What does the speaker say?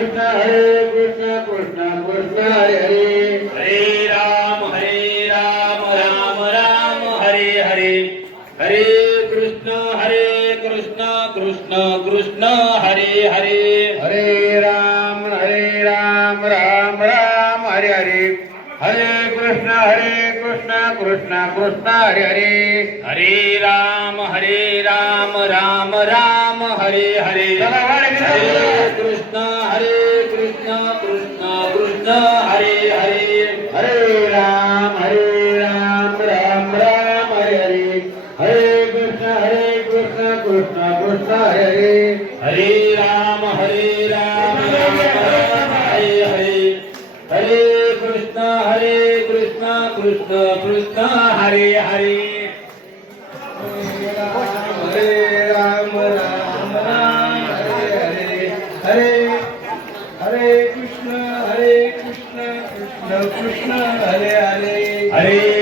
कृष्ण कृष्ण कृष्ण हरे हरे हरे राम राम राम हरे हरे हरे कृष्ण कृष्ण कृष्ण हरे हरे हरे राम राम राम हरे हरे हरे कृष्ण कृष्ण कृष्ण हरे हरे हरे राम राम राम हरे हरे चला, वाढ घे. हरे कृष्ण कृष्ण कृष्ण हरे हरे हरे राम राम राम हरे हरे हरे कृष्ण कृष्ण कृष्ण हरे हरे हरे राम राम राम हरे हरे हरे कृष्ण कृष्ण कृष्ण हरे हरे हरे राम हरे हरे हरे हरे कृष्ण कृष्ण कृष्ण हरे हरे हरे